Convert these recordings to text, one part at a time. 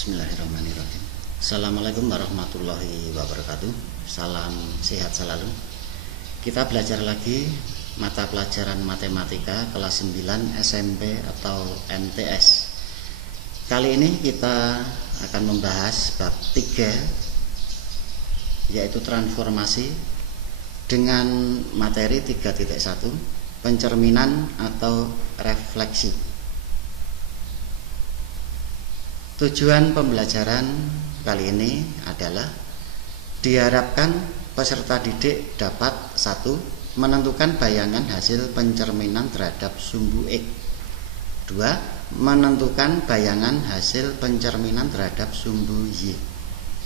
Bismillahirrahmanirrahim. Assalamualaikum warahmatullahi wabarakatuh. Salam sehat selalu. Kita belajar lagi mata pelajaran matematika kelas 9 SMP atau MTS. Kali ini kita akan membahas bab 3, yaitu transformasi, dengan materi 3.1, pencerminan atau refleksi. Tujuan pembelajaran kali ini adalah diharapkan peserta didik dapat 1. Menentukan bayangan hasil pencerminan terhadap sumbu X. 2. Menentukan bayangan hasil pencerminan terhadap sumbu Y.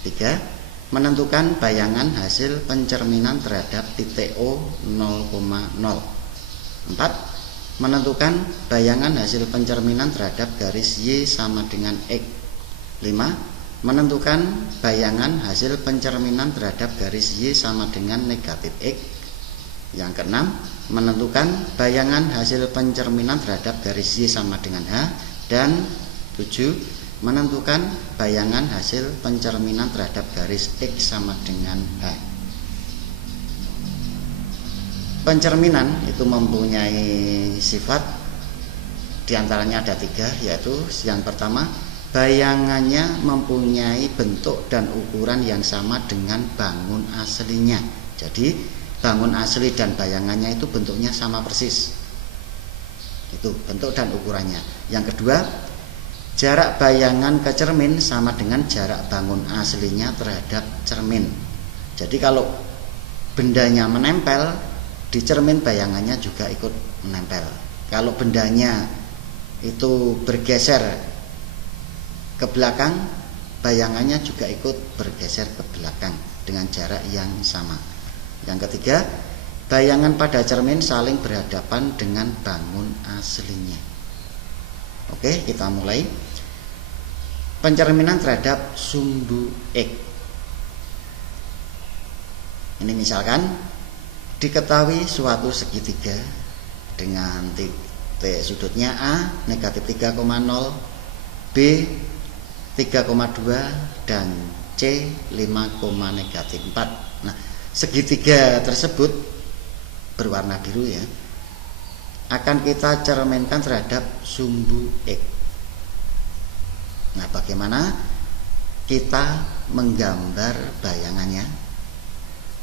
3. Menentukan bayangan hasil pencerminan terhadap titik O 0,0. 4. Menentukan bayangan hasil pencerminan terhadap garis Y sama dengan X. 5. Menentukan bayangan hasil pencerminan terhadap garis Y sama dengan negatif X. Yang keenam, menentukan bayangan hasil pencerminan terhadap garis Y sama dengan H. Dan 7. Menentukan bayangan hasil pencerminan terhadap garis X sama dengan H. Pencerminan itu mempunyai sifat, diantaranya ada 3, yaitu yang pertama, bayangannya mempunyai bentuk dan ukuran yang sama dengan bangun aslinya. Jadi bangun asli dan bayangannya itu bentuknya sama persis. Itu bentuk dan ukurannya. Yang kedua, jarak bayangan ke cermin sama dengan jarak bangun aslinya terhadap cermin. Jadi kalau bendanya menempel di cermin, bayangannya juga ikut menempel. Kalau bendanya itu bergeser ke belakang, bayangannya juga ikut bergeser ke belakang dengan jarak yang sama. Yang ketiga, bayangan pada cermin saling berhadapan dengan bangun aslinya. Oke, kita mulai. Pencerminan terhadap sumbu X. Ini misalkan diketahui suatu segitiga dengan titik sudutnya A negatif 3,0, B 3,2 dan C 5,-4. Nah, segitiga tersebut berwarna biru ya, akan kita cerminkan terhadap sumbu X. Nah, bagaimana kita menggambar bayangannya?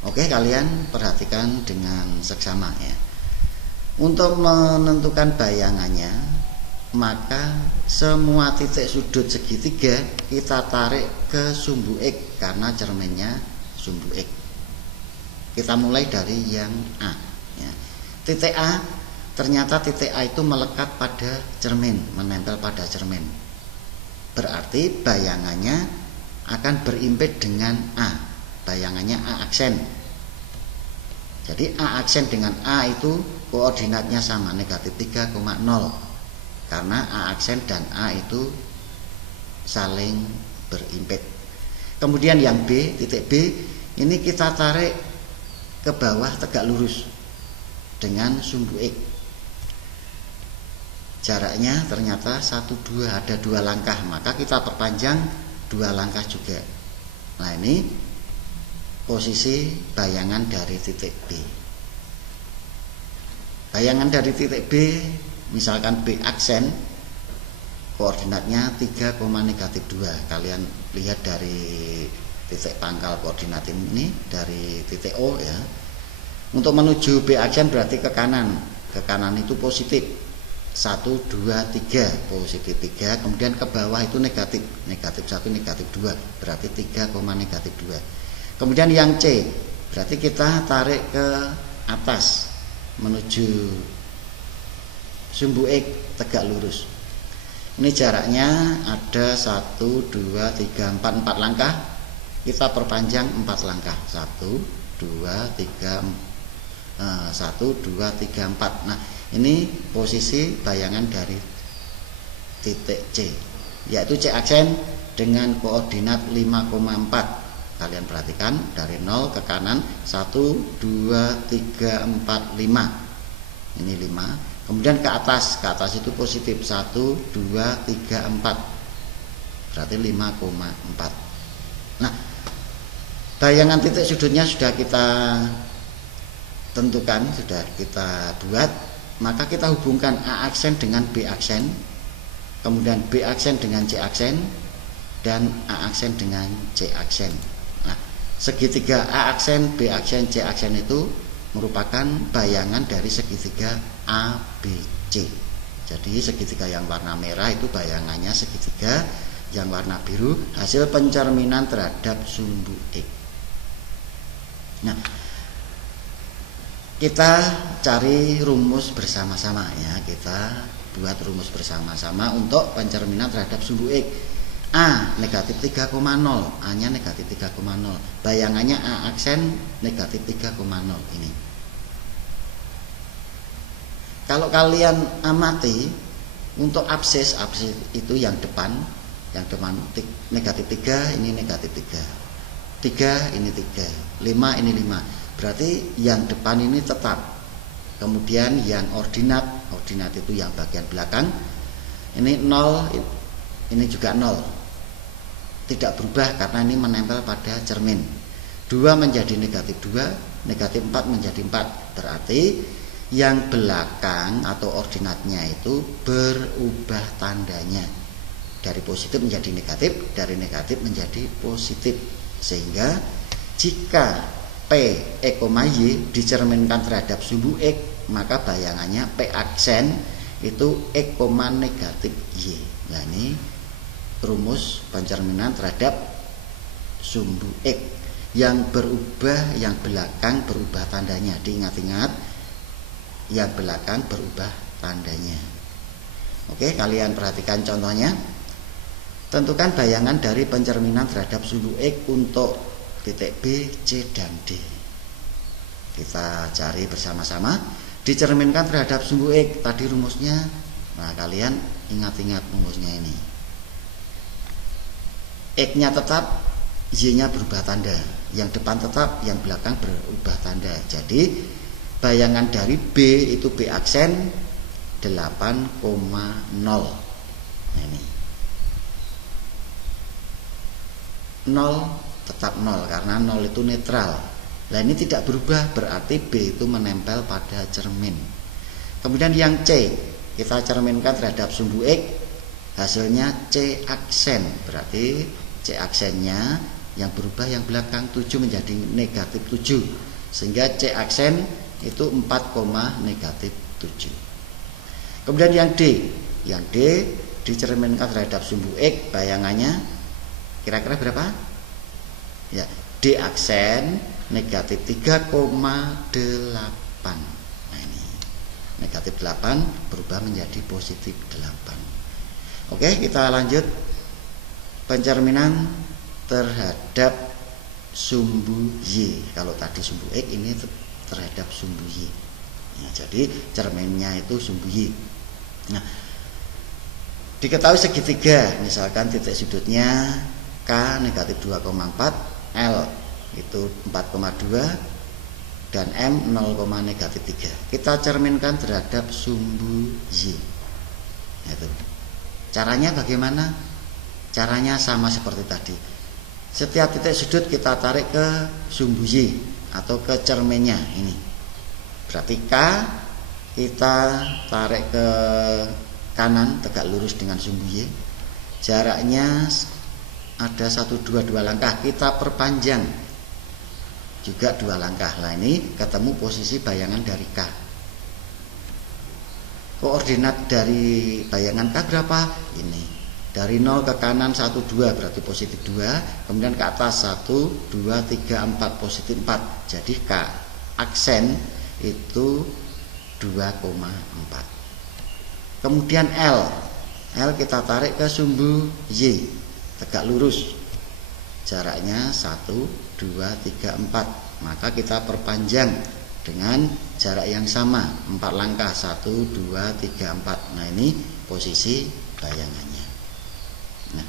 Oke, kalian perhatikan dengan seksama ya. Untuk menentukan bayangannya, maka semua titik sudut segitiga kita tarik ke sumbu X karena cerminnya sumbu X. Kita mulai dari yang A ya. Titik A, ternyata titik A itu melekat pada cermin, menempel pada cermin. Berarti bayangannya akan berimpit dengan A. Bayangannya A aksen. Jadi A aksen dengan A itu koordinatnya sama, negatif 3,0. Karena A aksen dan A itu saling berimpit. Kemudian yang B, titik B, ini kita tarik ke bawah tegak lurus dengan sumbu X. Jaraknya ternyata 1, 2, ada 2 langkah, maka kita perpanjang 2 langkah juga. Nah, ini posisi bayangan dari titik B. Bayangan dari titik B, misalkan B aksen, koordinatnya 3,-2. Kalian lihat dari titik pangkal koordinat ini, dari titik O ya. Untuk menuju B aksen berarti ke kanan. Ke kanan itu positif 1, 2, 3, positif 3. Kemudian ke bawah itu negatif, negatif 1, negatif 2, berarti 3,-2. Kemudian yang C, berarti kita tarik ke atas menuju sumbu X tegak lurus. Ini jaraknya ada 1, 2, 3, 4 langkah. Kita perpanjang 4 langkah. 1, 2, 3, 4. Nah, ini posisi bayangan dari titik C, yaitu C aksen dengan koordinat 5,4. Kalian perhatikan dari 0 ke kanan 1, 2, 3, 4, 5. Ini 5. Kemudian ke atas itu positif 1, 2, 3, 4. berarti 5,4. Nah, bayangan titik sudutnya sudah kita tentukan, sudah kita buat, maka kita hubungkan A aksen dengan B aksen, kemudian B aksen dengan C aksen, dan A aksen dengan C aksen. Nah, segitiga A aksen, B aksen, C aksen itu merupakan bayangan dari segitiga ABC. Jadi segitiga yang warna merah itu bayangannya segitiga yang warna biru, hasil pencerminan terhadap sumbu X. Nah, kita cari rumus bersama-sama ya, kita buat rumus bersama-sama untuk pencerminan terhadap sumbu X. A negatif 3,0, A nya negatif 3,0, bayangannya A aksen negatif 3,0 ini. Kalau kalian amati untuk absis itu yang depan negatif 3, ini negatif 3 ini 3, 5 ini 5, berarti yang depan ini tetap. Kemudian yang ordinat itu yang bagian belakang ini 0, ini juga 0, tidak berubah karena ini menempel pada cermin. 2 menjadi negatif 2, negatif 4 menjadi 4, berarti yang belakang atau ordinatnya itu berubah tandanya dari positif menjadi negatif, dari negatif menjadi positif, sehingga jika P, E, Y dicerminkan terhadap sumbu X, maka bayangannya P aksen itu E, negatif Y. Nah, ini rumus pencerminan terhadap sumbu X yang berubah, yang belakang berubah tandanya. Diingat-ingat, yang belakang berubah tandanya. Oke, kalian perhatikan contohnya. Tentukan bayangan dari pencerminan terhadap sumbu X untuk titik B, C, dan D. Kita cari bersama-sama. Dicerminkan terhadap sumbu X, tadi rumusnya. Nah, kalian ingat-ingat rumusnya ini. X-nya tetap, Y-nya berubah tanda. Yang depan tetap, yang belakang berubah tanda. Jadi bayangan dari B itu B aksen 8,0. Nah, ini 0 tetap 0 karena 0 itu netral. Nah, ini tidak berubah, berarti B itu menempel pada cermin. Kemudian yang C, kita cerminkan terhadap sumbu X, hasilnya C aksen, berarti C aksennya yang berubah yang belakang 7 menjadi negatif 7, sehingga C aksen itu 4, negatif 7. Kemudian yang D dicerminkan terhadap sumbu X, bayangannya kira-kira berapa? Ya, D aksen negatif 3,8. Nah, ini negatif 8 berubah menjadi positif 8. Oke, kita lanjut pencerminan terhadap sumbu Y. Kalau tadi sumbu X, ini terhadap sumbu Y. Ya, jadi cerminnya itu sumbu Y. Nah, diketahui segitiga, misalkan titik sudutnya K negatif 2,4, L itu 4,2, dan M 0, negatif 3. Kita cerminkan terhadap sumbu Y. Itu. Caranya bagaimana? Caranya sama seperti tadi. Setiap titik sudut kita tarik ke sumbu Y atau ke cerminnya ini. Berarti K kita tarik ke kanan tegak lurus dengan sumbu Y. Jaraknya ada 1, 2 langkah, kita perpanjang juga 2 langkah. Nah, ini ketemu posisi bayangan dari K. Koordinat dari bayangan K berapa? Ini. Dari 0 ke kanan 1, 2 berarti positif 2, kemudian ke atas 1, 2, 3, 4 positif 4. Jadi K aksen itu 2,4. Kemudian L kita tarik ke sumbu Y, tegak lurus, jaraknya 1, 2, 3, 4. Maka kita perpanjang dengan jarak yang sama 4 langkah, 1, 2, 3, 4. Nah, ini posisi bayangannya. Nah,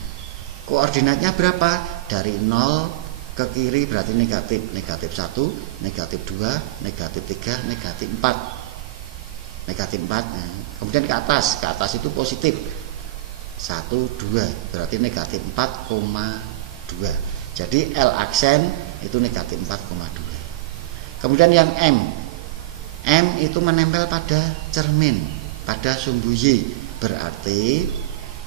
koordinatnya berapa? Dari 0 ke kiri berarti negatif 1, negatif 2, negatif 3, negatif 4. Negatif 4. Nah, kemudian ke atas itu positif 2 berarti negatif 4,2. Jadi L aksen itu negatif 4,2. Kemudian yang M itu menempel pada cermin, pada sumbu Y, berarti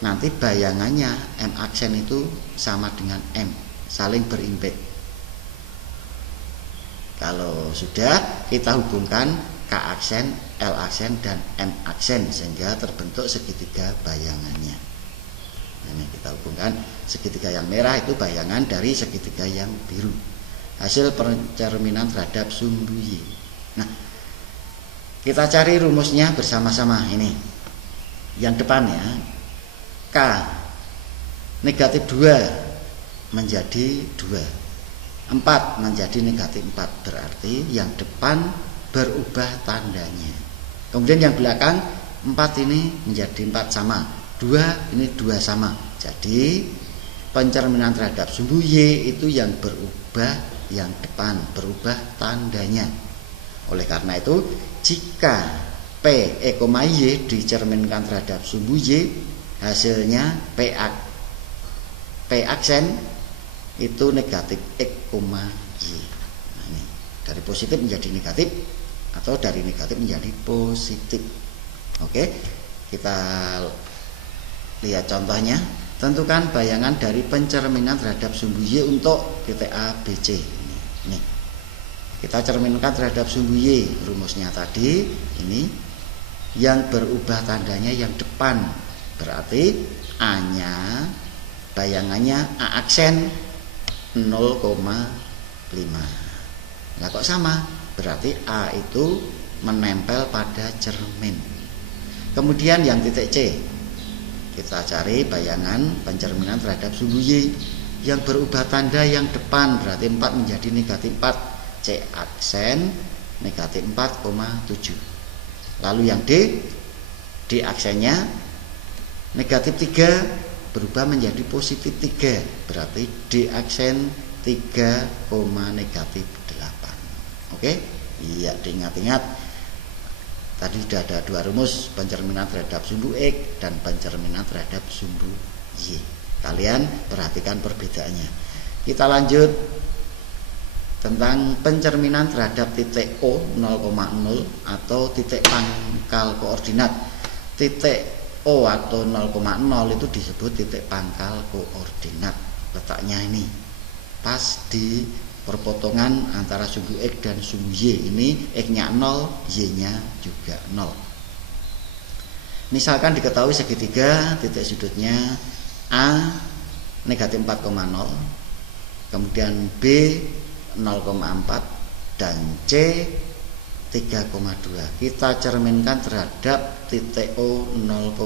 nanti bayangannya M aksen itu sama dengan M, saling berimpact. Kalau sudah, kita hubungkan K aksen, L aksen, dan M aksen sehingga terbentuk segitiga bayangannya. Ini kita hubungkan segitiga yang merah itu bayangan dari segitiga yang biru, hasil pencerminan terhadap sumbu Y. Nah, kita cari rumusnya bersama-sama. Ini yang depan ya, K negatif 2 menjadi 2, 4 menjadi negatif 4, berarti yang depan berubah tandanya. Kemudian yang belakang 4 ini menjadi 4 sama, 2 ini 2 sama. Jadi pencerminan terhadap sumbu Y itu yang berubah, yang depan berubah tandanya. Oleh karena itu, jika P, E, Y dicerminkan terhadap sumbu Y, hasilnya P aksen itu negatif X, Y. Nah, ini dari positif menjadi negatif atau dari negatif menjadi positif. Oke, kita lihat contohnya. Tentukan bayangan dari pencerminan terhadap sumbu Y untuk titik A, B, C. Ini kita cerminkan terhadap sumbu Y, rumusnya tadi ini yang berubah tandanya yang depan, berarti A nya bayangannya A aksen 0,5. Nah kok sama? Berarti A itu menempel pada cermin. Kemudian yang titik C, kita cari bayangan pencerminan terhadap sumbu Y yang berubah tanda yang depan, berarti 4 menjadi negatif 4, C aksen negatif 4,7. Lalu yang D aksennya negatif 3 berubah menjadi positif 3, berarti D aksen 3, negatif 8. Oke? Iya, diingat-ingat. Tadi sudah ada 2 rumus, pencerminan terhadap sumbu X dan pencerminan terhadap sumbu Y. Kalian perhatikan perbedaannya. Kita lanjut tentang pencerminan terhadap titik O 0,0 atau titik pangkal koordinat. Titik O atau 0,0 itu disebut titik pangkal koordinat. Letaknya ini pas di perpotongan antara sumbu X dan sumbu Y. Ini X-nya 0, Y-nya juga 0. Misalkan diketahui segitiga titik sudutnya A negatif 4,0, kemudian B 0,4 dan C 3,2. Kita cerminkan terhadap titik O 0,0.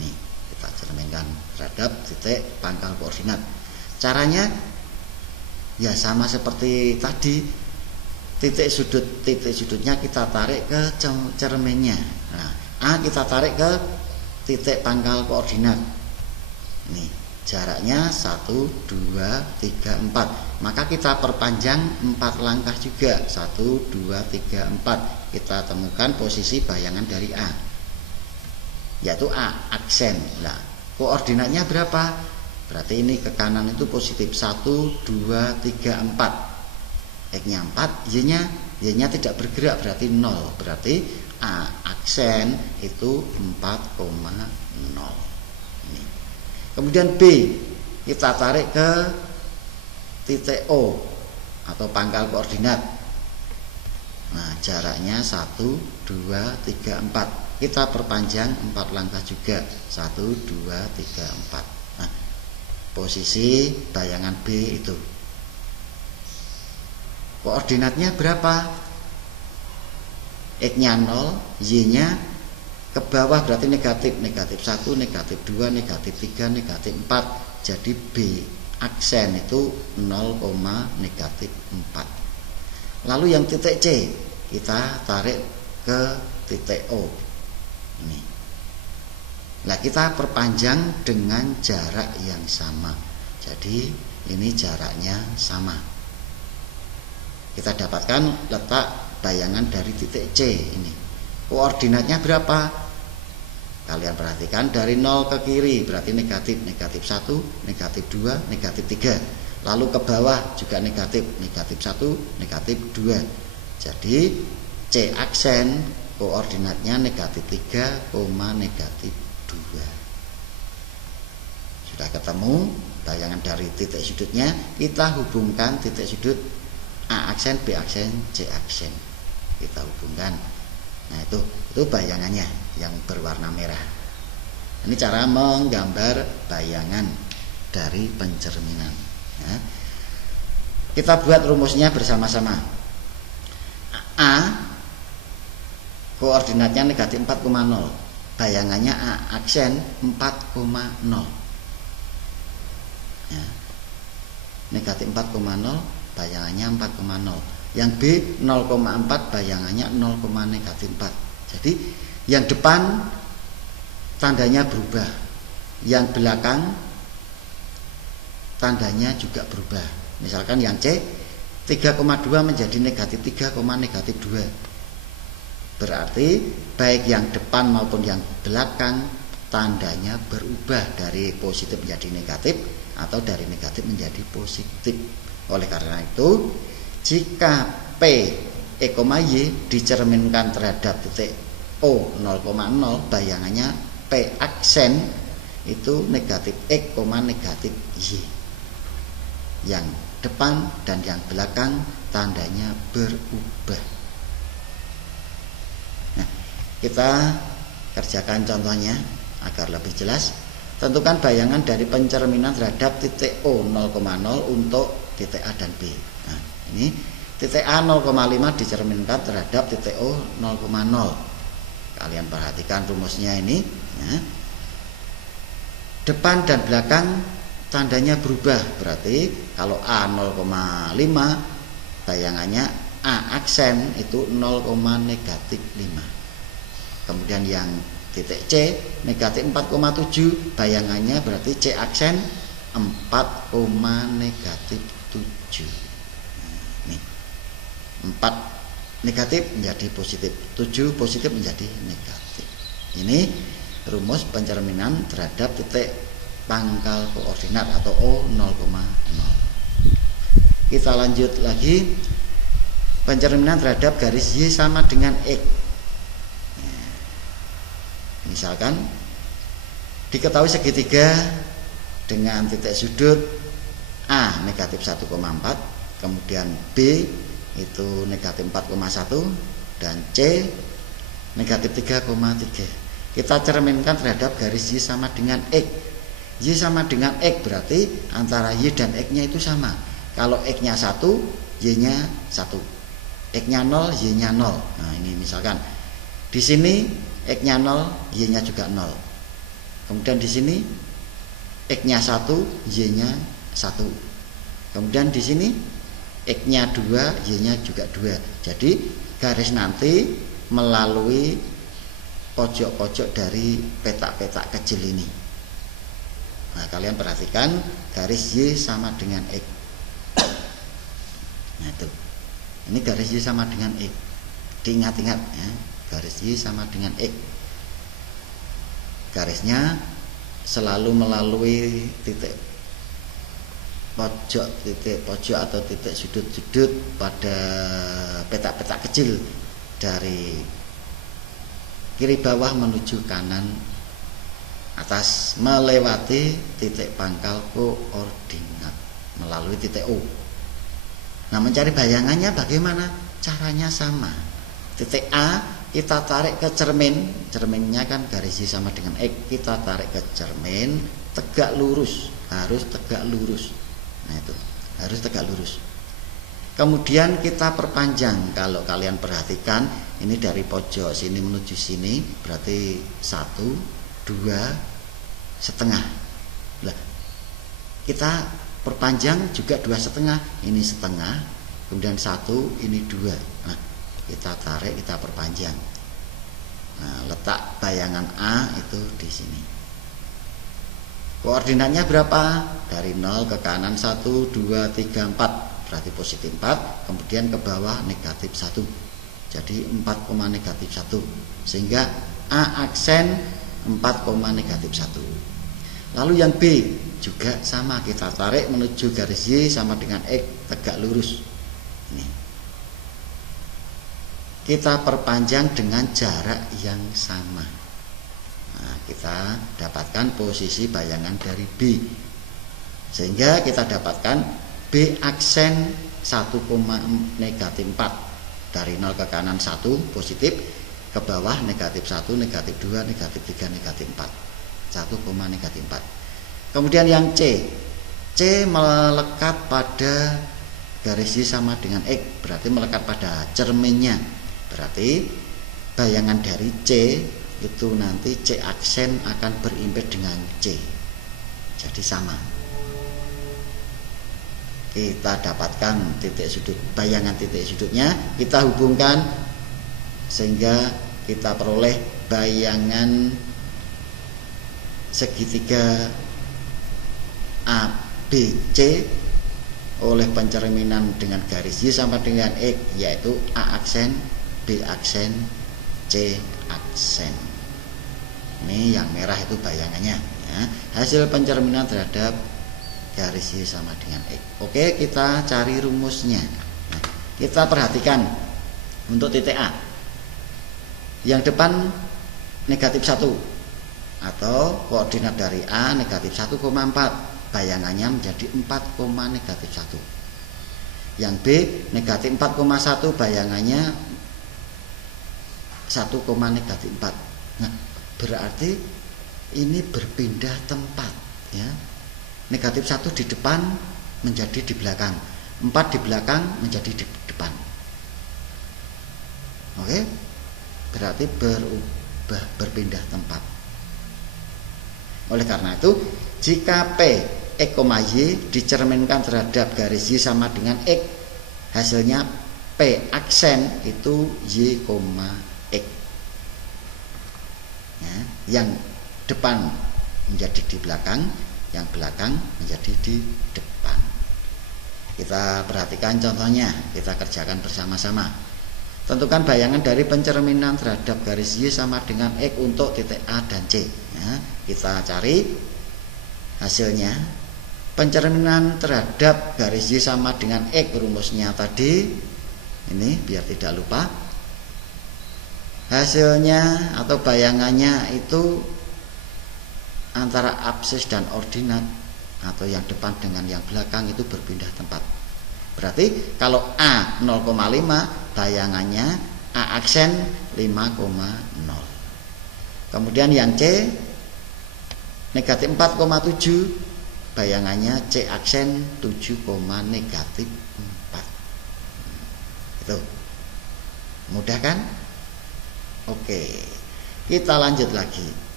Ini kita cerminkan terhadap titik pangkal koordinat. Caranya ya sama seperti tadi, titik sudutnya kita tarik ke cerminnya. Nah, A kita tarik ke titik pangkal koordinat. Ini jaraknya 1, 2, 3, 4. Maka kita perpanjang 4 langkah juga. 1, 2, 3, 4. Kita temukan posisi bayangan dari A, yaitu A aksen. Nah, koordinatnya berapa? Berarti ini ke kanan itu positif 1, 2, 3, 4. X-nya 4, Y-nya tidak bergerak, berarti 0. Berarti A aksen itu 4,0. Ini. Kemudian B kita tarik ke titik O atau pangkal koordinat. Nah, jaraknya 1, 2, 3, 4. Kita perpanjang 4 langkah juga. 1, 2, 3, 4. Posisi bayangan B itu. Koordinatnya berapa? X-nya 0, Y-nya ke bawah berarti negatif. Negatif 1, negatif 2, negatif 3, negatif 4. Jadi B aksen itu 0, negatif 4. Lalu yang titik C kita tarik ke titik O. Ini. Nah, kita perpanjang dengan jarak yang sama. Jadi ini jaraknya sama. Kita dapatkan letak bayangan dari titik C ini. Koordinatnya berapa? Kalian perhatikan dari 0 ke kiri berarti negatif, negatif 1, negatif 2, negatif 3. Lalu ke bawah juga negatif, negatif 1, negatif 2. Jadi C aksen koordinatnya negatif 3, negatif 2. Sudah ketemu bayangan dari titik sudutnya, kita hubungkan titik sudut A aksen, B aksen, C aksen. Kita hubungkan. Nah itu bayangannya yang berwarna merah. Ini cara menggambar bayangan dari pencerminan. Nah, kita buat rumusnya bersama-sama. A koordinatnya negatif 4,0. Bayangannya A aksen 4,0. Ya. Negatif 4,0 bayangannya 4,0. Yang B 0,4 bayangannya 0, negatif 4. Jadi yang depan tandanya berubah, yang belakang tandanya juga berubah. Misalkan yang C 3,2 menjadi negatif 3, negatif 2. Berarti baik yang depan maupun yang belakang tandanya berubah dari positif menjadi negatif atau dari negatif menjadi positif. Oleh karena itu, jika P, E, Y dicerminkan terhadap titik O 0,0, bayangannya P aksen itu negatif E, negatif Y. Yang depan dan yang belakang tandanya berubah. Nah, kita kerjakan contohnya agar lebih jelas. Tentukan bayangan dari pencerminan terhadap titik O 0,0 untuk titik A dan B. Nah, ini titik A 0,5 dicerminkan terhadap titik O 0,0. Kalian perhatikan rumusnya ini ya. Depan dan belakang tandanya berubah. Berarti kalau A 0,5 bayangannya A aksen itu 0, negatif 5. Kemudian yang titik C negatif 4,7 bayangannya berarti C aksen 4, negatif 7. Nah, nih 4 negatif menjadi positif, 7 positif menjadi negatif. Ini rumus pencerminan terhadap titik pangkal koordinat atau O 0,0. Kita lanjut lagi. Pencerminan terhadap garis Y sama dengan X. Misalkan diketahui segitiga dengan titik sudut A negatif 1,4, kemudian B itu negatif 4,1 dan C negatif 3,3. Kita cerminkan terhadap garis Y sama dengan X. Y sama dengan X berarti antara Y dan X-nya itu sama. Kalau X-nya 1, Y-nya 1. X-nya 0, Y-nya 0. Nah, ini misalkan di sini X-nya 0, Y-nya juga 0. Kemudian di sini X-nya 1, Y-nya 1. Kemudian di sini X-nya 2, Y-nya juga 2. Jadi garis nanti melalui pojok-pojok dari petak-petak kecil ini. Nah, kalian perhatikan garis Y sama dengan X. Nah, itu. Ini garis Y sama dengan X. Diingat-ingat ya, garis Y sama dengan X. Garisnya selalu melalui titik pojok atau titik sudut-sudut pada petak-petak kecil dari kiri bawah menuju kanan atas, melewati titik pangkal koordinat melalui titik O. Nah, mencari bayangannya bagaimana? Caranya sama. Titik A kita tarik ke cermin, cerminnya kan garis Y sama dengan X. Kita tarik ke cermin, tegak lurus, harus tegak lurus. Nah, itu harus tegak lurus. Kemudian kita perpanjang. Kalau kalian perhatikan, ini dari pojok sini menuju sini berarti 1, 2, setengah. Lah, kita perpanjang juga 2,5. Ini setengah, kemudian 1, ini 2. Nah, kita tarik, kita perpanjang. Nah, letak bayangan A itu di sini. Koordinatnya berapa? Dari 0 ke kanan 1, 2, 3, 4. Berarti positif 4. Kemudian ke bawah negatif 1. Jadi 4, negatif 1. Sehingga A aksen 4,-1. Lalu yang B juga sama, kita tarik menuju garis Y sama dengan X tegak lurus. Ini. Kita perpanjang dengan jarak yang sama. Nah, kita dapatkan posisi bayangan dari B. Sehingga kita dapatkan B aksen 1,-4. Dari 0 ke kanan 1 positif, ke bawah -1, -2, -3, -4. 1,-4. Kemudian yang C melekat pada garis Y sama dengan X, berarti melekat pada cerminnya. Berarti bayangan dari C itu nanti C aksen akan berimpit dengan C, jadi sama. Kita dapatkan titik sudut, bayangan titik sudutnya kita hubungkan sehingga kita peroleh bayangan segitiga ABC oleh pencerminan dengan garis Y sama dengan X, yaitu A aksen, B aksen, C aksen. Ini yang merah itu bayangannya ya. Hasil pencerminan terhadap garis Y sama dengan X. Oke, kita cari rumusnya. Nah, kita perhatikan untuk titik A, yang depan -1 atau koordinat dari A -1,4, bayangannya menjadi 4,-1. Yang B -4,1, bayangannya 1,-4. Nah, berarti ini berpindah tempat ya. -1 di depan menjadi di belakang, 4 di belakang menjadi di depan. Oke, berarti berpindah tempat. Oleh karena itu, jika P X, Y dicerminkan terhadap garis Y sama dengan X, hasilnya P aksen itu Y, X ya, yang depan menjadi di belakang, yang belakang menjadi di depan. Kita perhatikan contohnya, kita kerjakan bersama-sama. Tentukan bayangan dari pencerminan terhadap garis Y sama dengan X untuk titik A dan C ya. Kita cari hasilnya. Pencerminan terhadap garis Y sama dengan X, rumusnya tadi ini biar tidak lupa. Hasilnya atau bayangannya itu antara absis dan ordinat atau yang depan dengan yang belakang itu berpindah tempat. Berarti kalau A 0,5, bayangannya A aksen 5,0. Kemudian yang C -4,7, bayangannya C aksen 7,-4. Itu mudah kan? Oke, kita lanjut lagi.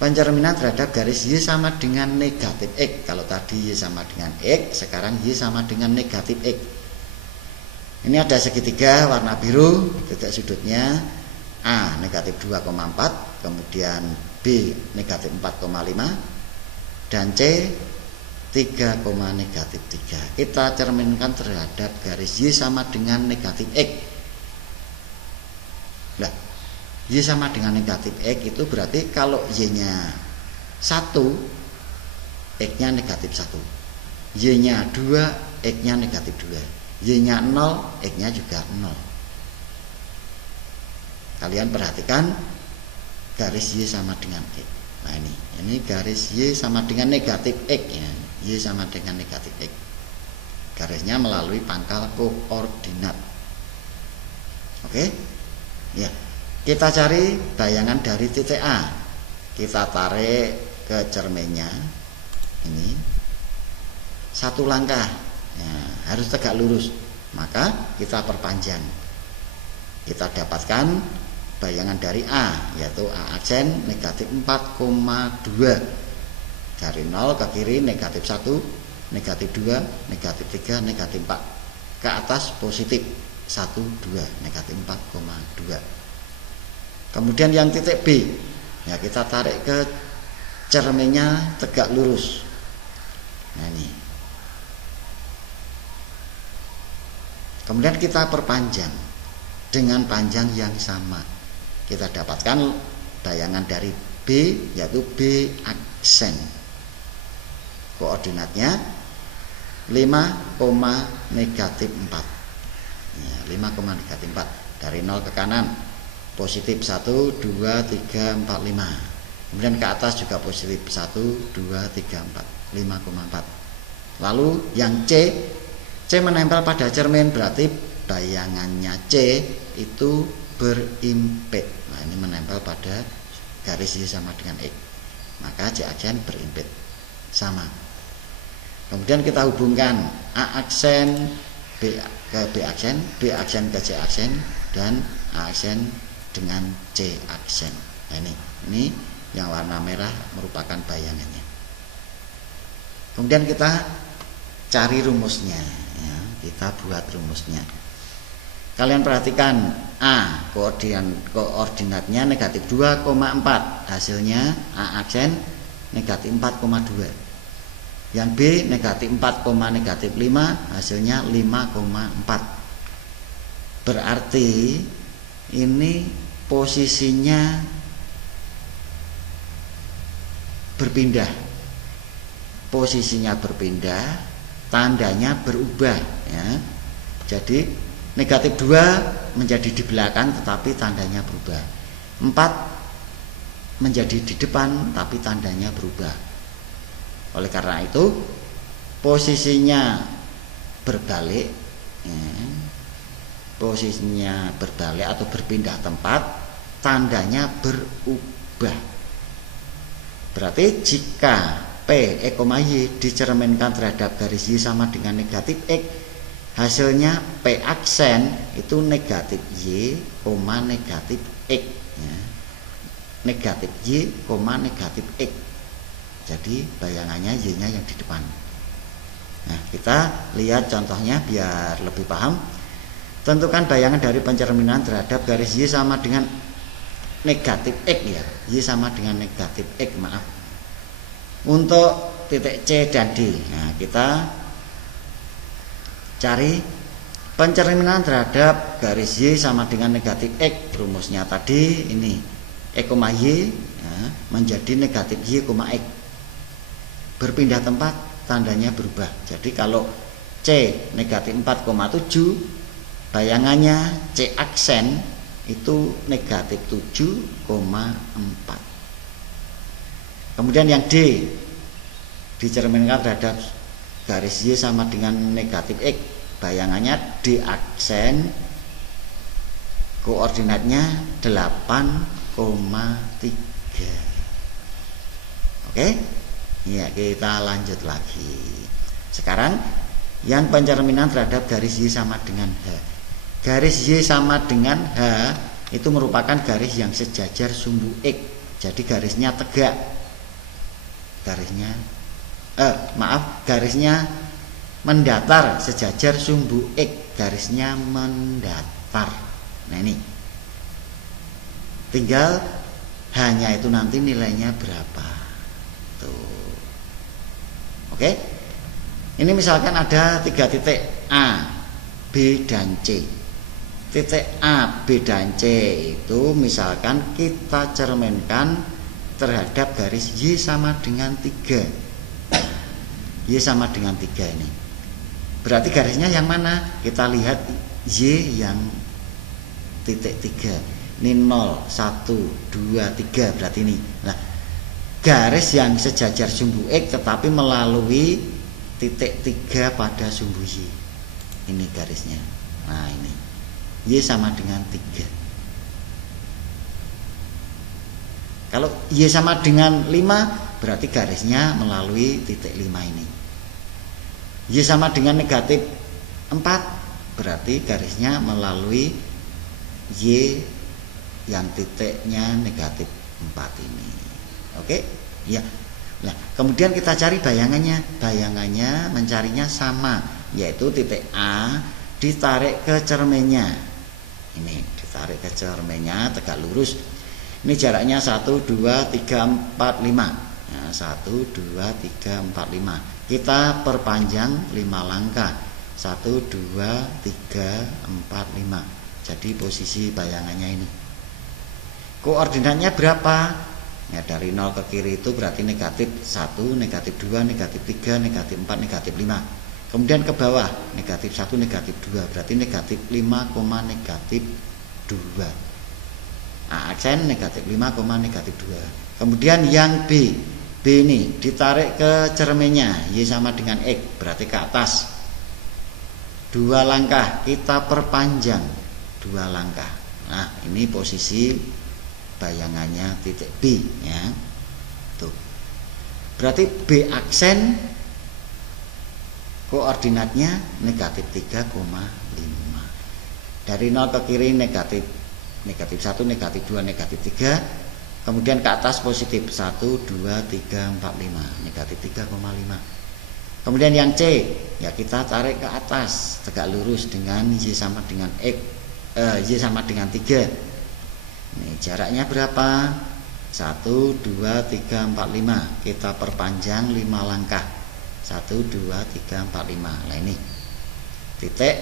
Pencerminan terhadap garis Y sama dengan -X. Kalau tadi Y sama dengan X, sekarang Y sama dengan -X. Ini ada segitiga warna biru, titik sudutnya A -2,4, kemudian B -4,5, dan C 3,-3. Kita cerminkan terhadap garis Y sama dengan -X. Nah, Y sama dengan -X itu berarti kalau Y-nya 1, X-nya -1. Y-nya 2, X-nya -2. Y-nya 0, X-nya juga 0. Kalian perhatikan garis Y sama dengan X. Nah ini garis Y sama dengan -X ya. Y sama dengan -X. Garisnya melalui pangkal koordinat. Oke? Ya. Kita cari bayangan dari titik A. Kita tarik ke cerminnya. Ini satu langkah ya, harus tegak lurus. Maka kita perpanjang. Kita dapatkan bayangan dari A, yaitu A aksen -4,2. Dari 0 ke kiri -1, -2, -3, -4. Ke atas positif 1, 2, -4,2. Kemudian yang titik B, ya kita tarik ke cerminnya tegak lurus. Nah ini. Kemudian kita perpanjang dengan panjang yang sama. Kita dapatkan bayangan dari B, yaitu B aksen. Koordinatnya 5, negatif 4 ya, 5, negatif 4 dari 0 ke kanan positif 1, 2, 3, 4, 5. Kemudian ke atas juga positif 1, 2, 3, 4, 5,4. Lalu yang C menempel pada cermin, berarti bayangannya C itu berimpit. Nah, ini menempel pada garis Y sama dengan X, maka C aksen berimpit sama. Kemudian kita hubungkan A aksen B ke B aksen, B aksen ke C aksen, dan A aksen dengan C aksen. Nah, ini yang warna merah merupakan bayangannya. Kemudian kita cari rumusnya ya, kita buat rumusnya. Kalian perhatikan A koordinatnya negatif 2,4, hasilnya A aksen negatif 4,2. Yang B negatif 4, negatif 5, hasilnya 5,4. Berarti ini posisinya berpindah. Posisinya berpindah, tandanya berubah ya. Jadi negatif 2 menjadi di belakang tetapi tandanya berubah. 4 menjadi di depan tapi tandanya berubah. Oleh karena itu posisinya berbalik ya, posisinya berbalik atau berpindah tempat, tandanya berubah. Berarti jika P, E, Y dicerminkan terhadap garis Y sama dengan negatif X, hasilnya P aksen itu negatif Y, negatif X ya. Negatif Y, negatif X. Jadi bayangannya Y-nya yang di depan. Nah, kita lihat contohnya biar lebih paham. Tentukan bayangan dari pencerminan terhadap garis Y sama dengan negatif X ya. Y sama dengan negatif X, maaf. Untuk titik C dan D. Nah, kita cari pencerminan terhadap garis Y sama dengan negatif X. Rumusnya tadi ini E, Y ya, menjadi negatif Y, X. Berpindah tempat, tandanya berubah. Jadi kalau C negatif 4,7, bayangannya C aksen itu negatif 7,4. Kemudian yang D dicerminkan terhadap garis Y sama dengan negatif X, bayangannya D aksen, koordinatnya 8,3. Oke? Ya, kita lanjut lagi. Sekarang yang pencerminan terhadap garis Y sama dengan H. Garis Y sama dengan H itu merupakan garis yang sejajar sumbu X. Jadi garisnya tegak. Garisnya mendatar sejajar sumbu X. Garisnya mendatar. Nah, ini. Tinggal hanya itu nanti nilainya berapa. Tuh. Oke, ini misalkan ada 3 titik A, B, dan C. Titik A, B, dan C itu misalkan kita cerminkan terhadap garis Y sama dengan 3. Y sama dengan 3 ini. Berarti garisnya yang mana? Kita lihat Y yang titik 3. Ini 0, 1, 2, 3 berarti ini. Nah, garis yang sejajar sumbu X tetapi melalui titik 3 pada sumbu Y. Ini garisnya. Nah, ini Y sama dengan 3. Kalau Y sama dengan 5, berarti garisnya melalui titik 5 ini. Y sama dengan negatif 4, berarti garisnya melalui Y yang titiknya negatif 4 ini. Oke, ya. Nah, kemudian kita cari bayangannya. Bayangannya mencarinya sama, yaitu titik A ditarik ke cerminnya. Ini ditarik ke cerminnya tegak lurus. Ini jaraknya 1, 2, 3, 4, 5. Nah, 1, 2, 3, 4, 5. Kita perpanjang 5 langkah. 1, 2, 3, 4, 5. Jadi posisi bayangannya ini. Koordinatnya berapa? Ya, dari 0 ke kiri itu berarti negatif 1, negatif 2, negatif 3, negatif 4, negatif 5. Kemudian ke bawah negatif 1, negatif 2, berarti negatif 5, negatif 2. A aksen negatif 5, negatif 2. Kemudian yang B ini ditarik ke cerminnya, Y sama dengan X, berarti ke atas 2 langkah, kita perpanjang 2 langkah. Nah, ini posisi bayangannya titik B ya. Tuh. Berarti B aksen koordinatnya negatif 3,5. Dari 0 ke kiri negatif 1, negatif 2, negatif 3. Kemudian ke atas positif 1, 2, 3, 4, 5, negatif 3,5. Kemudian yang C ya kita tarik ke atas tegak lurus dengan Y sama dengan X, Y sama dengan 3. Ini jaraknya berapa? 1, 2, 3, 4, 5. Kita perpanjang 5 langkah. 1, 2, 3, 4, 5. Nah ini titik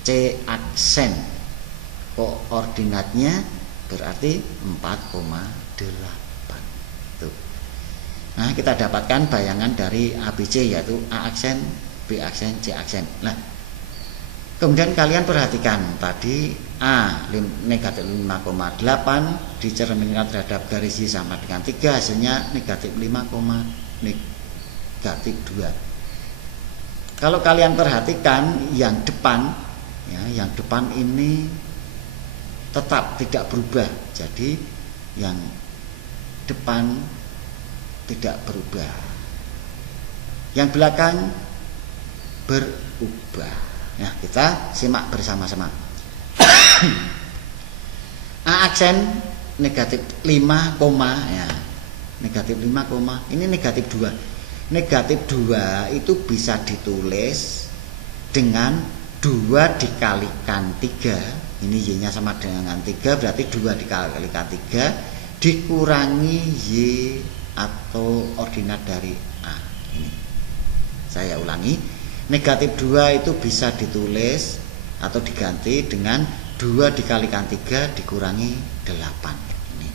C aksen koordinatnya berarti 4,8. Tuh. Nah kita dapatkan bayangan dari ABC yaitu A aksen, B aksen, C aksen. Nah kemudian kalian perhatikan tadi A negatif 5,8 dicerminkan terhadap garis Y sama dengan 3, hasilnya negatif 5, negatif 2. Kalau kalian perhatikan yang depan ya, yang depan ini tetap tidak berubah. Jadi yang depan tidak berubah. Yang belakang berubah. Nah, kita simak bersama-sama. A aksen negatif 5, ya. Negatif 5, ini negatif 2. Negatif 2 itu bisa ditulis dengan 2 dikalikan 3. Ini Y-nya sama dengan 3, berarti 2 dikalikan 3 dikurangi Y atau ordinat dari A. Ini. Saya ulangi. Negatif 2 itu bisa ditulis atau diganti dengan 2 dikalikan 3 dikurangi 8. Ini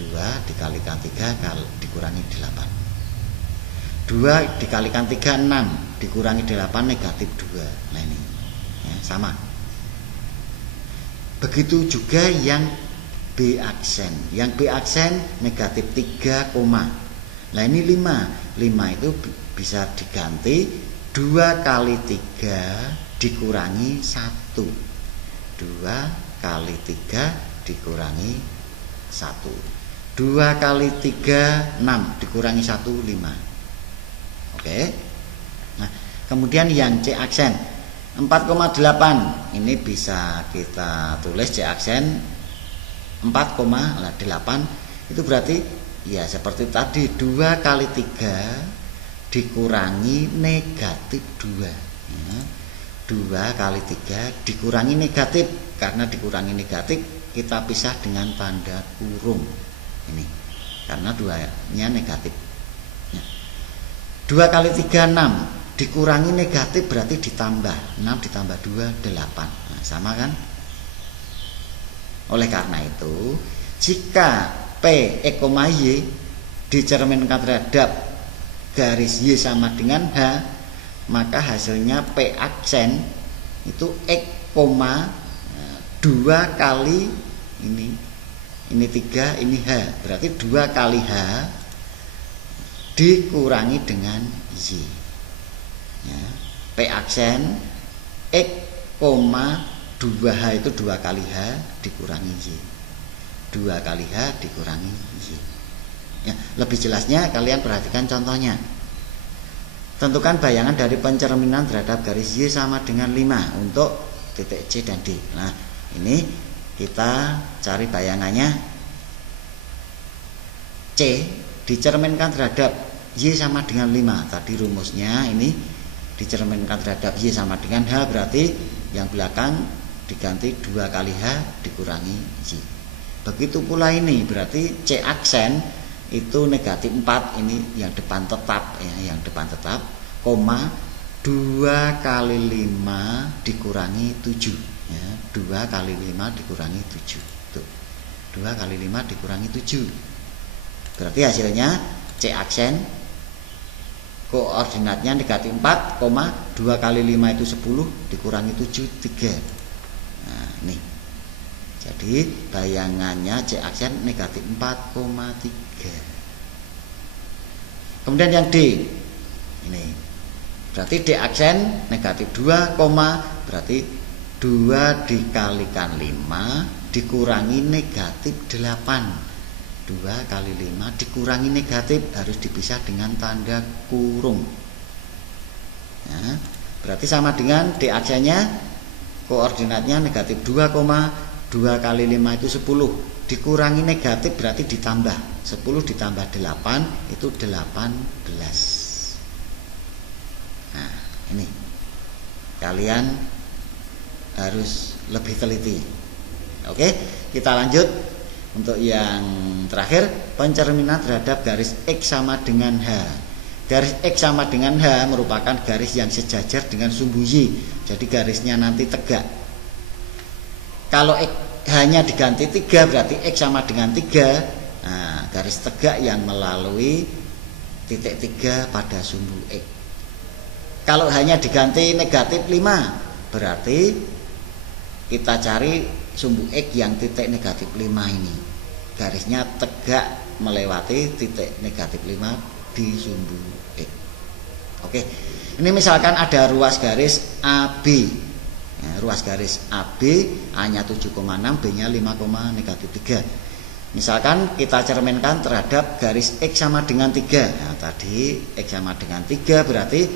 2 dikalikan 3 dikurangi 8. 2 dikalikan 3 6 dikurangi 8 negatif 2. Nah ini ya, sama. Begitu juga yang B aksen. Yang B aksen negatif 3, nah ini 5. 5 itu bisa diganti 2 kali 3 dikurangi 1. 2 kali 3 dikurangi 1. 2 kali 3 6 dikurangi 1 5. Oke. Nah, kemudian yang C aksen 4,8 ini bisa kita tulis C aksen 4,8 itu berarti ya seperti tadi 2 kali 3 dikurangi negatif 2 ya. 2 kali 3 dikurangi negatif. Karena dikurangi negatif kita pisah dengan tanda kurung ini karena 2-nya negatif ya. 2 kali 3 6 dikurangi negatif berarti ditambah 6 ditambah 2 8. Nah, sama kan? Oleh karena itu jika P, E, Y dicerminkan terhadap garis Y sama dengan H, maka hasilnya P aksen itu X, 2 kali ini 3, ini H, berarti 2 kali H dikurangi dengan Y ya. P aksen X, 2H itu 2 kali H dikurangi Y, 2 kali H dikurangi Y ya. Lebih jelasnya kalian perhatikan contohnya. Tentukan bayangan dari pencerminan terhadap garis Y sama dengan 5 untuk titik C dan D. Nah ini kita cari bayangannya. C dicerminkan terhadap Y sama dengan 5. Tadi rumusnya ini dicerminkan terhadap Y sama dengan H, berarti yang belakang diganti 2 kali H dikurangi Y. Begitu pula ini berarti C aksen itu negatif 4, ini yang depan tetap ya, yang depan tetap, 2 kali 5 dikurangi 7 ya, 2 kali 5 dikurangi 7 tuh. 2 kali 5 dikurangi 7. Berarti hasilnya C aksen koordinatnya negatif 4, 2 kali 5 itu 10 dikurangi 7 3. Nah ini, jadi bayangannya C aksen negatif 4,3. Kemudian yang D ini, berarti D aksen negatif 2, berarti 2 dikalikan 5 dikurangi negatif 8. 2 kali 5 dikurangi negatif harus dipisah dengan tanda kurung ya, berarti sama dengan D aksennya koordinatnya negatif 2, 2 kali 5 itu 10 dikurangi negatif berarti ditambah 10 ditambah 8 itu 18. Nah ini kalian harus lebih teliti. Oke, kita lanjut. Untuk yang terakhir, pencerminan terhadap garis X sama dengan H. Garis X sama dengan H merupakan garis yang sejajar dengan sumbu Y. Jadi garisnya nanti tegak. Kalau H-nya diganti 3 berarti X sama dengan 3. Nah, garis tegak yang melalui titik 3 pada sumbu X. Kalau H-nya diganti negatif 5 berarti kita cari sumbu X yang titik negatif 5 ini, garisnya tegak melewati titik negatif 5 di sumbu X. Oke, ini misalkan ada ruas garis AB ya, ruas garis AB A nya 7,6 B nya 5, negatif 3. Misalkan kita cerminkan terhadap garis X sama dengan 3. Nah, tadi X sama dengan 3 berarti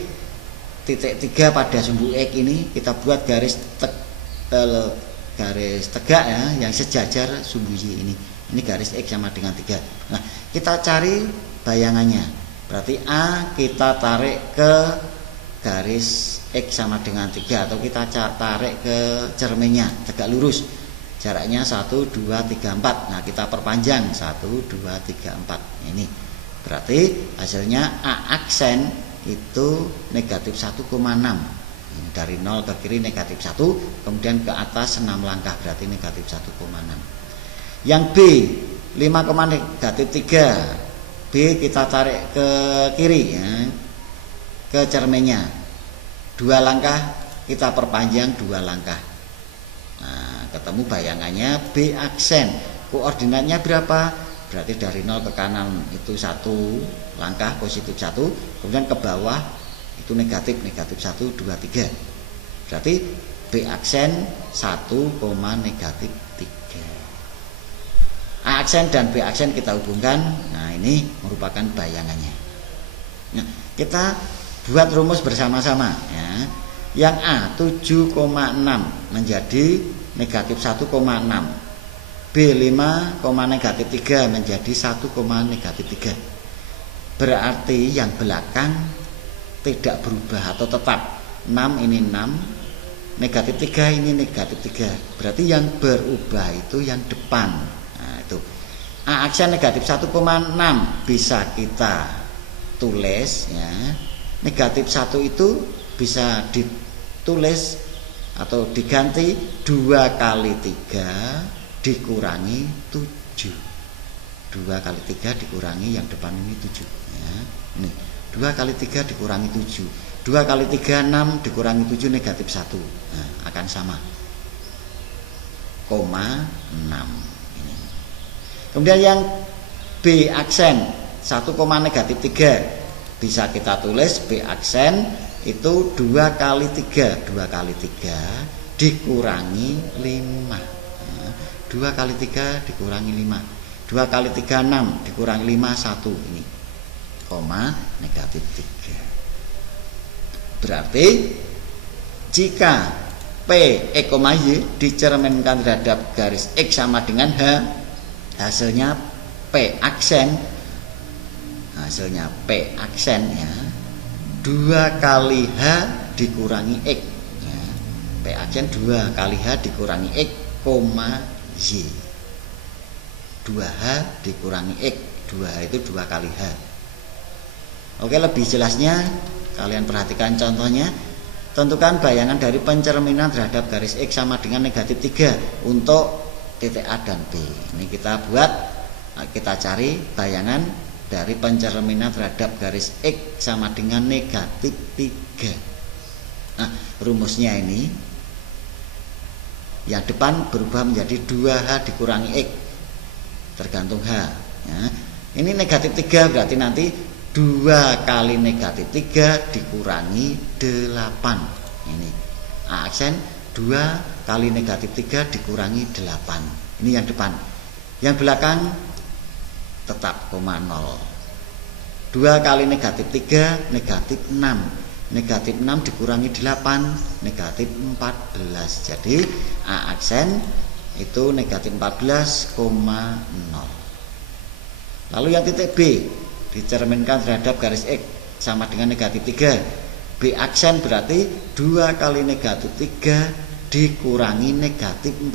titik 3 pada sumbu X ini kita buat garis tegak ya, yang sejajar sumbu Y ini. Ini garis X sama dengan 3. Nah, kita cari bayangannya. Berarti A kita tarik ke garis X sama dengan 3 atau kita tarik ke cerminnya tegak lurus. Jaraknya 1, 2, 3, 4. Nah, kita perpanjang 1, 2, 3, 4. Ini. Berarti hasilnya A aksen itu negatif 1,6. Dari 0 ke kiri negatif 1, kemudian ke atas 6 langkah berarti negatif 1,6. Yang B 5, negatif 3. B kita tarik ke kiri ya, ke cerminnya 2 langkah, kita perpanjang 2 langkah. Nah, ketemu bayangannya B aksen. Koordinatnya berapa? Berarti dari 0 ke kanan itu 1 langkah positif 1, kemudian ke bawah itu negatif 1, 2, 3. Berarti B aksen 1, negatif 3. A aksen dan B aksen kita hubungkan. Nah, ini merupakan bayangannya. Nah, kita buat rumus bersama-sama ya. Yang A 7,6 menjadi negatif 1,6. B 5, negatif 3 menjadi 1, negatif 3. Berarti yang belakang tidak berubah atau tetap 6 ini 6, negatif 3 ini negatif 3. Berarti yang berubah itu yang depan. Nah, itu A aksen negatif 1,6 bisa kita tulis ya. Negatif 1 itu bisa ditulis atau diganti 2 kali 3 dikurangi 7. 2 kali 3 dikurangi yang depan ini 7 ya. Ini 2 kali 3 dikurangi 7. 2 kali 3 6 dikurangi 7 negatif 1. Nah, akan sama 6 ini. Kemudian yang B aksen 1, negatif 3 bisa kita tulis B aksen itu 2 kali 3. 2 kali 3 dikurangi 5. Nah, 2 kali 3 dikurangi 5. 2 kali 3 6 dikurangi 5 1 ini. Negatif 3. Berarti jika P Y dicerminkan terhadap garis X sama dengan H, hasilnya P aksen ya 2 kali H dikurangi X ya. P aksen 2 kali H dikurangi X, Y. 2H dikurangi X. 2H itu 2 kali H. Oke, lebih jelasnya kalian perhatikan contohnya. Tentukan bayangan dari pencerminan terhadap garis X sama dengan negatif 3 untuk titik A dan B. Ini kita cari bayangan dari pencerminan terhadap garis X sama dengan negatif 3. Nah, rumusnya ini yang depan berubah menjadi 2H dikurangi X tergantung H ya. Ini negatif 3 berarti nanti 2 kali negatif 3 dikurangi 8. Ini aksen 2 kali negatif 3 dikurangi 8. Ini yang depan. Yang belakang tetap koma 0. 2 kali negatif 3 negatif 6. Negatif 6 dikurangi 8 negatif 14. Jadi A aksen itu negatif 14,0. Lalu yang titik B dicerminkan terhadap garis X sama dengan negatif 3. B aksen berarti 2 kali negatif 3 dikurangi negatif 4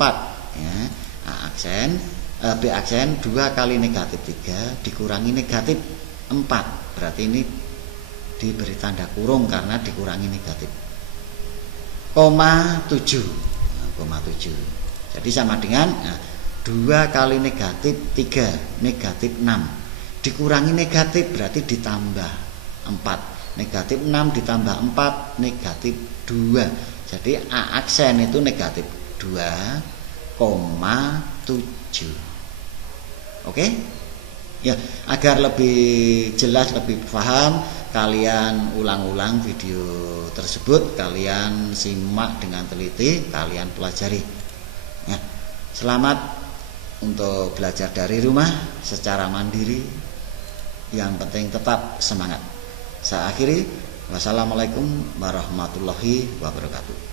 ya. A aksen B aksen 2 kali negatif 3 dikurangi negatif 4. Berarti ini diberi tanda kurung karena dikurangi negatif. Koma 7. Jadi sama dengan 2 kali negatif 3 negatif 6 dikurangi negatif berarti ditambah 4. Negatif 6 ditambah 4 negatif 2. Jadi A aksen itu negatif 2,7. Oke? Ya, agar lebih jelas, lebih paham, kalian ulang-ulang video tersebut, kalian simak dengan teliti, kalian pelajari. Ya, selamat untuk belajar dari rumah secara mandiri. Yang penting tetap semangat. Saya akhiri. Wassalamualaikum warahmatullahi wabarakatuh.